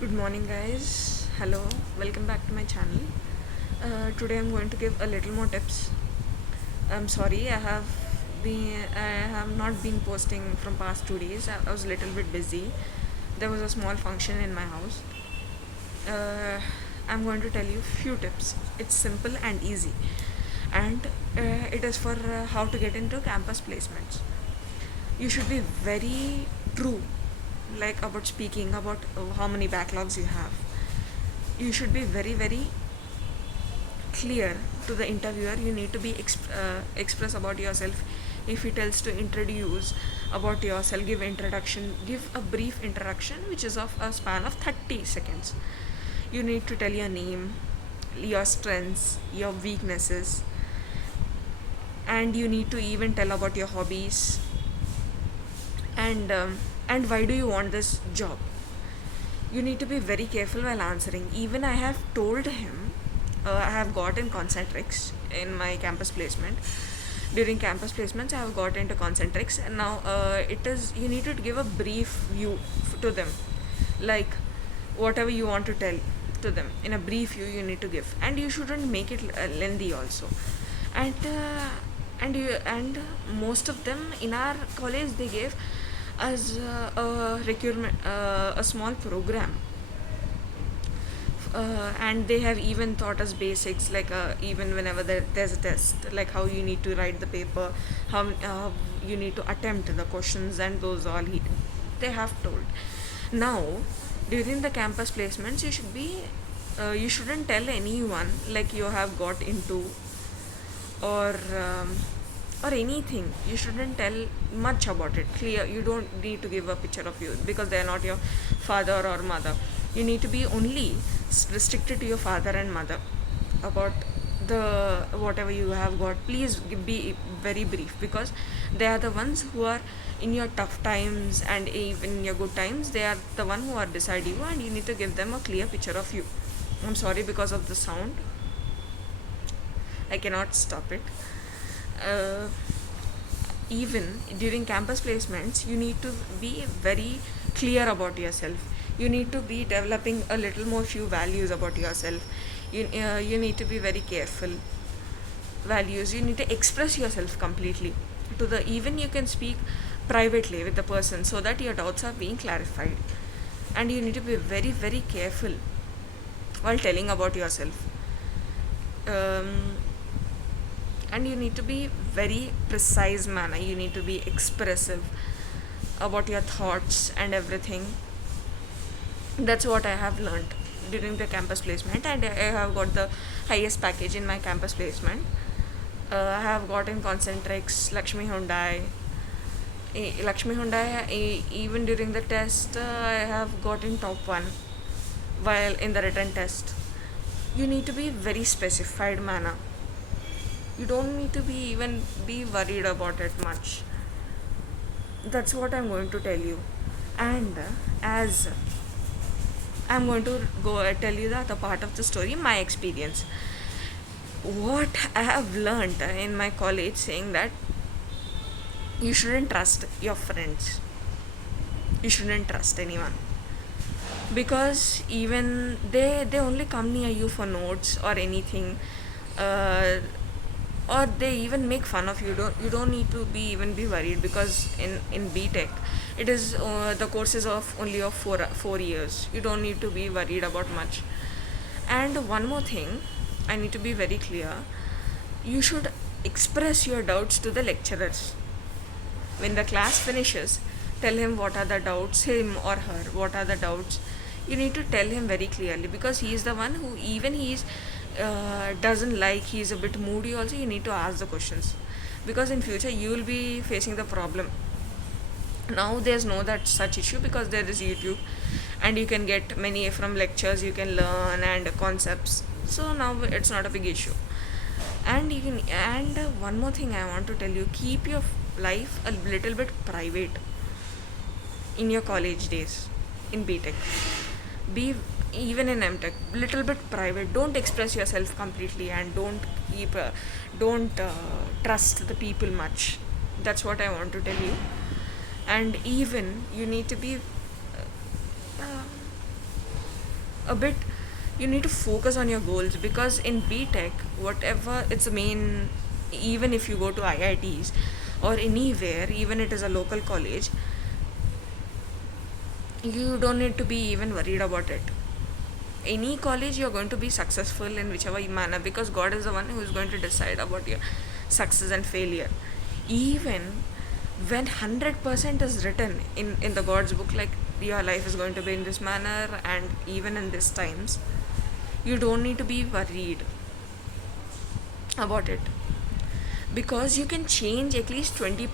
Good morning, guys. Hello, welcome back to my channel. Today I'm going to give a little more tips. I'm sorry, I have not been posting from past 2 days. I was a little bit busy. There was a small function in my house. Uh, I'm going to tell you few tips. It's simple and easy, and it is for how to get into campus placements. You should be very true, like about speaking, about how many backlogs you have. You should be very clear to the interviewer. You need to be express about yourself. If he tells to introduce about yourself, give a brief introduction which is of a span of 30 seconds. You need to tell your name, your strengths, your weaknesses, and you need to even tell about your hobbies, and why do you want this job. You need to be very careful while answering. Even I have told him, I have got in Concentrix in my campus placement. During campus placements, I have got into Concentrix, and now it is you need to give a brief view to them, like whatever you want to tell to them in a brief view you need to give, and you shouldn't make it lengthy also. And most of them in our college they gave as a requirement, a small program, and they have even taught us basics, like even whenever there's a test, like how you need to write the paper, how you need to attempt the questions, and those all they have told. Now during the campus placements you shouldn't tell anyone like you have got into, or or anything. You shouldn't tell much about it. Clear, you don't need to give a picture of you because they are not your father or mother. You need to be only restricted to your father and mother about the whatever you have got. Please be very brief, because they are the ones who are in your tough times, and even in your good times they are the one who are beside you, and you need to give them a clear picture of you. I'm sorry because of the sound, I cannot stop it. uh, Even during campus placements you need to be very clear about yourself. You need to be developing a little more few values about yourself. You need to be very careful. Values, you need to express yourself completely to the, even you can speak privately with the person so that your doubts are being clarified. And you need to be very careful while telling about yourself. um, and you need to be very precise manner. You need to be expressive about your thoughts and everything. That's what I have learned during the campus placement, and I have got the highest package in my campus placement. I have got in Concentrix, Lakshmi Hyundai. Lakshmi Hyundai, even during the test, I have got in top one while in the written test. You need to be very specified manner. You don't need to be worried about it much. That's what I'm going to tell you. And as I'm going to go tell you the other part of the story, my experience, what I have learned in my college, saying that you shouldn't trust your friends, you shouldn't trust anyone, because even they only come near you for notes or anything. uh, or they even make fun of you. You don't need to be worried, because in BTech it is the courses of only of 4 years. You don't need to be worried about much. And one more thing, I need to be very clear. You should express your doubts to the lecturers. When the class finishes, tell him what are the doubts, him or her, what are the doubts. You need to tell him very clearly, because he is the one who, even he is doesn't like, he is a bit moody also, you need to ask the questions, because in future you will be facing the problem. Now there's no that such issue, because there is YouTube, and you can get many from lectures, you can learn and concepts. So now it's not a big issue. And you can, and one more thing I want to tell you, keep your life a little bit private in your college days. In BTech, be, even in MTech, little bit private. Don't express yourself completely, and don't trust the people much. That's what I want to tell you. And even you need to be a bit, you need to focus on your goals, because in BTech, whatever it's the main, even if you go to IITs or anywhere, even it is a local college, you don't need to be even worried about it. Any college, you're going to be successful in whichever manner, because God is the one who is going to decide about your success and failure. Even when 100% is written in the God's book, like your life is going to be in this manner, and even in these times, you don't need to be worried about it, because you can change at least 20%.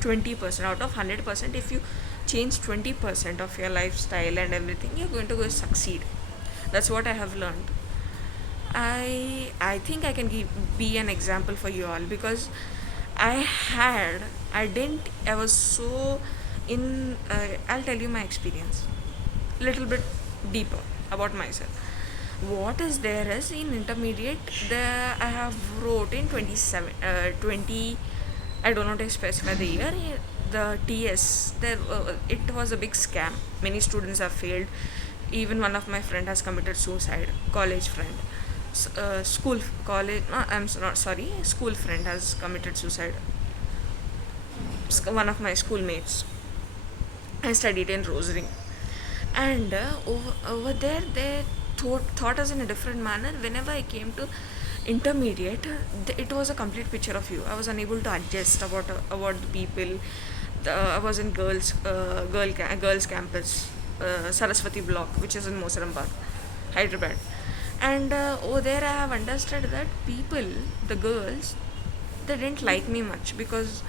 20% out of 100%, if you change 20% of your lifestyle and everything, you're going to go succeed. That's what I have learned. I think I can be an example for you all, because I was so in I'll tell you my experience little bit deeper about myself. What is there is, in intermediate, there I have wrote in 20, I don't know to specify the year, the TS, there it was a big scam. Many students have failed. Even one of my friend has committed suicide, college friend. School college no I'm not sorry school friend has committed suicide. One of my schoolmates, I studied in Rosary, and over there they thought us in a different manner. Whenever I came to intermediate, it was a complete picture of you. I was unable to adjust about the people. I was in girls campus, Saraswati block, which is in Mosarambagh, Hyderabad. And over there I have understood that people, the girls, they didn't like me much, because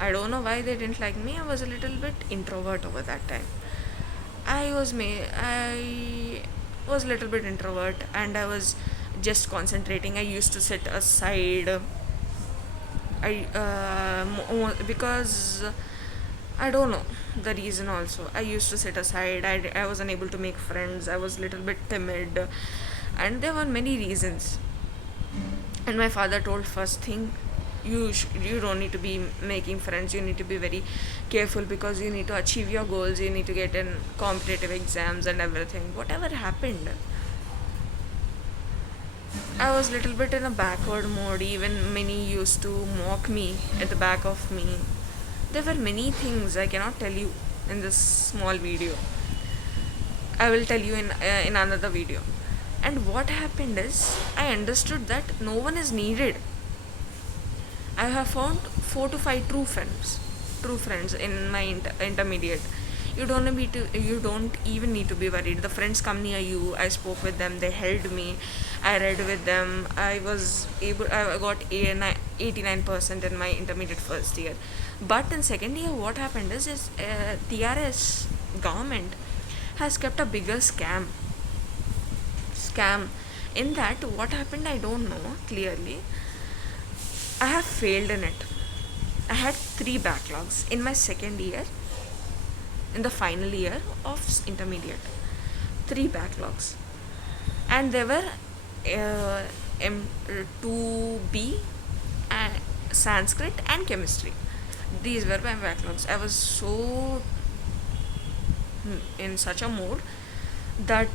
I don't know why they didn't like me. I was a little bit introvert over that time. I was a little bit introvert, and I was just concentrating. I used to sit aside. Because I don't know the reason also. I used to sit aside. I was unable to make friends. I was a little bit timid, and there were many reasons. And my father told, first thing, you don't need to be making friends. You need to be very careful, because you need to achieve your goals. You need to get in competitive exams and everything. Whatever happened, I was little bit in a backward mode. Even many used to mock me at the back of me. There were many things I cannot tell you in this small video. I will tell you in another video. And what happened is, I understood that no one is needed. I have found 4 to 5 true friends in my intermediate. You don't even need to be worried. The friends come near you. I spoke with them. They held me. I read with them. I got 89% in my intermediate first year. But in second year, what happened is TRS government has kept a bigger scam. In that, what happened, I don't know clearly. I have failed in it. I had 3 backlogs in my second year, in the final year of intermediate. 3 backlogs. And they were M2B, and Sanskrit and chemistry. These were my backlogs. I was so in such a mood that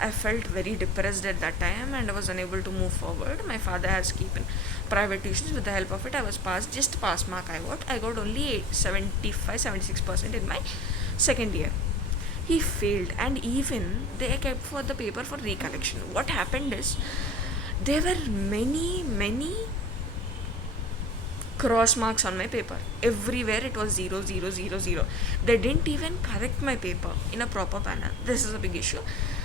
I felt very depressed at that time, and I was unable to move forward. My father has given private tuitions. With the help of it, I was passed, just pass mark I got. I got only 76% in my second year. He failed, and even they kept for the paper for recollection. What happened is, there were many cross marks on my paper. Everywhere it was 0 0 0 0. They didn't even correct my paper in a proper manner. This is a big issue.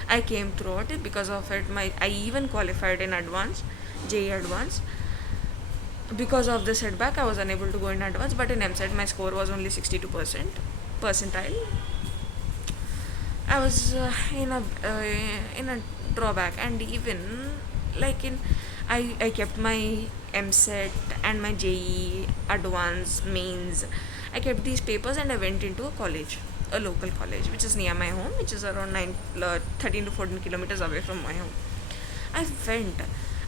I came throughout it. Because of it, I even qualified in advance, JEE advance. Because of the setback, I was unable to go in advance, but in MSET my score was only 62% percentile. I was in a drawback. And even like I kept my MSET and my JEE advance mains. I kept these papers, and I went into a local college, which is near my home, which is around 13 to 14 kilometers away from my home. I went.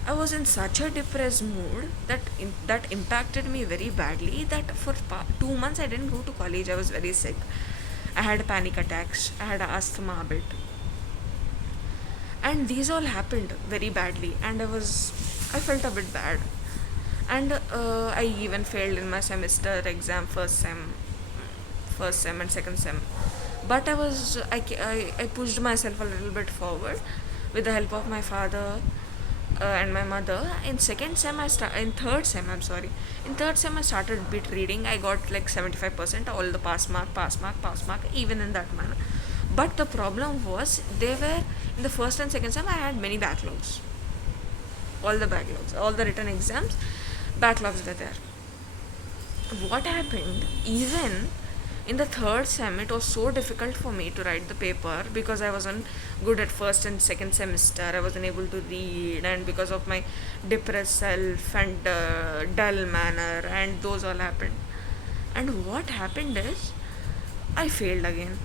I was in such a depressed mood that impacted me very badly, that for 2 months I didn't go to college. I was very sick. I had panic attacks. I had asthma a bit. And these all happened very badly, and I felt a bit bad. And I even failed in my semester exam, first sem and second sem. But I pushed myself a little bit forward with the help of my father and my mother. In third sem, I'm sorry, in third sem I started bit reading. I got like 75%, all the pass mark, even in that manner. But the problem was, they were in the first and second sem I had many backlogs, all the written exams, backlogs were there. What happened, even in the third sem, it was so difficult for me to write the paper because I wasn't good at first and second semester. I wasn't able to read, and because of my depressed self and dull manner, and those all happened. And what happened is, I failed again.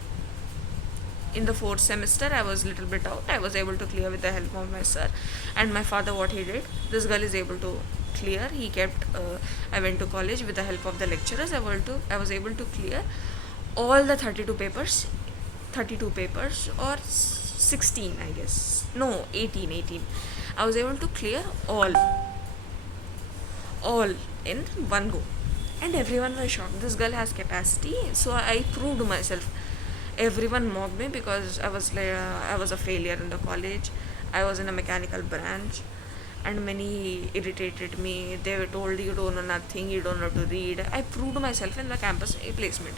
In the fourth semester, I was little bit out. I was able to clear with the help of my sir and my father. What he did, this girl is able to clear. He kept. I went to college with the help of the lecturers. I was able to clear all the 32 papers, or 16, I guess. No, 18. I was able to clear all in one go. And everyone was shocked. This girl has capacity. So I proved myself. Everyone mocked me because I was a failure in the college. I was in a mechanical branch, and many irritated me. They were told, you don't know nothing, you don't know to read. I proved myself in the campus placement.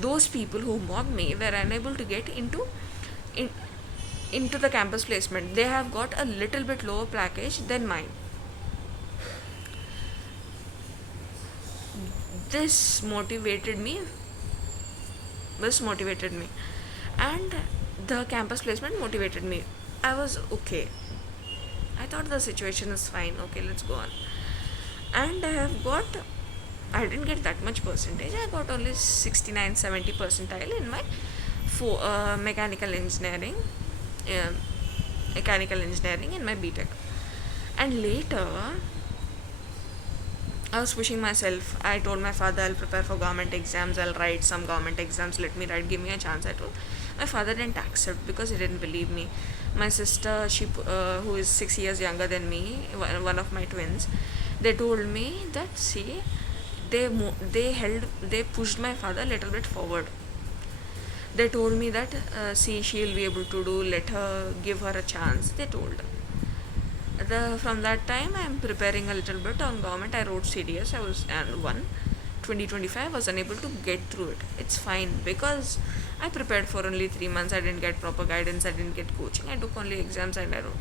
Those people who mocked me were unable to get in, into the campus placement. They have got a little bit lower package than mine. This motivated me. This motivated me, and the campus placement motivated me. I was okay. I thought the situation is fine. Okay, let's go on. And I didn't get that much percentage. I got only 69, 70 percentile in my mechanical engineering, uh, in my BTech. And later, I was pushing myself. I told my father, I'll prepare for government exams, I'll write some government exams, let me write, give me a chance. I told. My father didn't accept because he didn't believe me. My sister, who is 6 years younger than me, one of my twins, they told me that, see, they pushed my father a little bit forward. They told me that, see, she'll be able to do, give her a chance. They told. From that time, I am preparing a little bit on government. I wrote CDS. I was and 2025. I was unable to get through it. It's fine because I prepared for only 3 months. I didn't get proper guidance. I didn't get coaching. I took only exams and I wrote.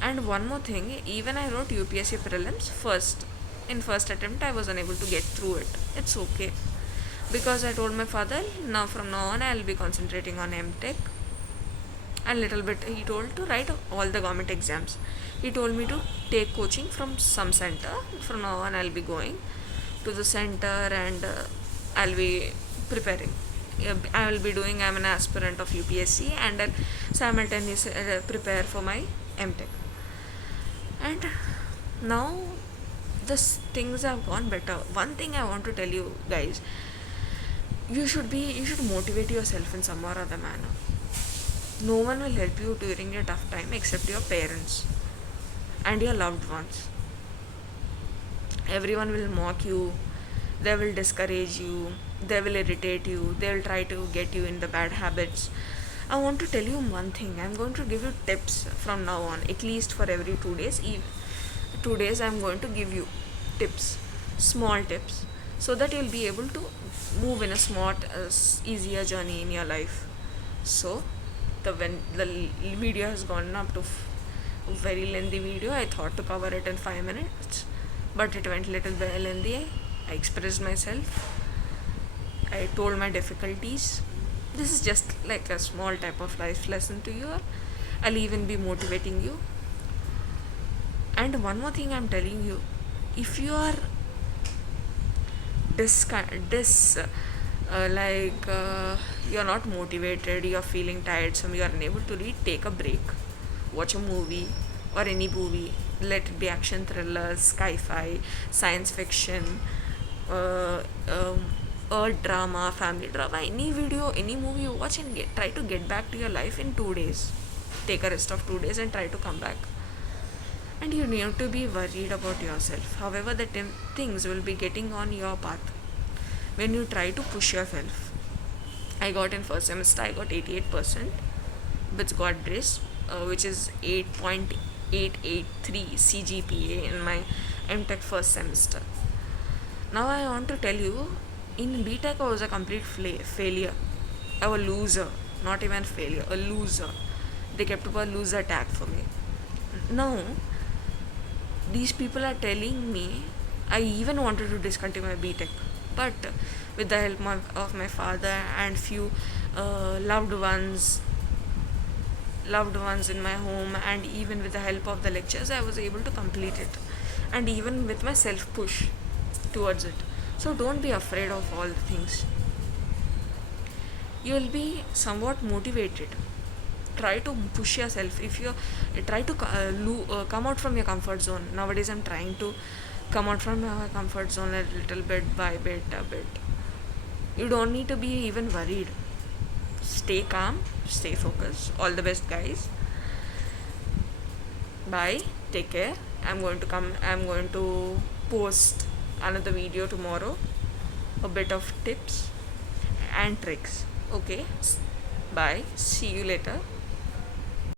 And one more thing, even I wrote UPSC prelims first. In first attempt, I was unable to get through it. It's okay because I told my father, now from now on, I'll be concentrating on MTech. And little bit, he told to write all the government exams. He told me to take coaching from some center. From now on, I'll be going to the center, and I'll be preparing. I will be doing. I'm an aspirant of UPSC, and I'll simultaneously prepare for my MTech. And now things have gone better. One thing I want to tell you guys: you should motivate yourself in some or other manner. No one will help you during your tough time except your parents and your loved ones. Everyone will mock you, they will discourage you, they will irritate you, they will try to get you in the bad habits. I want to tell you one thing. I'm going to give you tips from now on, at least for every 2 days. 2 days, I'm going to give you tips, small tips, so that you'll be able to move in a smart, easier journey in your life. So, when the video has gone up to very lengthy video, I thought to cover it in 5 minutes, but it went little bit lengthy. I expressed myself, I told my difficulties. This is just like a small type of life lesson to you. I'll even be motivating you. And one more thing I'm telling you, if you are you're not motivated, you're feeling tired, so you're unable to read, take a break, watch a movie or any movie. Let it be action, thrillers, sci-fi, science fiction, a drama, family drama, any video, any movie you watch, and try to get back to your life in 2 days. take a rest of 2 days and try to come back. And you need to be worried about yourself. However, the things will be getting on your path when you try to push yourself. I got in first semester, I got 88% with God grace, which is 8.883 CGPA in my MTech first semester. Now I want to tell you, in BTech I was a complete failure. I was a loser, not even failure, a loser. They kept up a loser tag for me. Now, these people are telling me, I even wanted to discontinue my BTech, but with the help of my father and few loved ones in my home, and even with the help of the lectures, I was able to complete it, and even with my self push towards it. So don't be afraid of all the things. You will be somewhat motivated. Try to push yourself. If you try to come out from your comfort zone. Nowadays I'm trying to come out from my comfort zone a little bit by bit a bit. You don't need to be even worried. Stay calm, stay focused. All the best, guys. Bye, take care. I'm going to post another video tomorrow, a bit of tips and tricks. Okay, bye, see you later.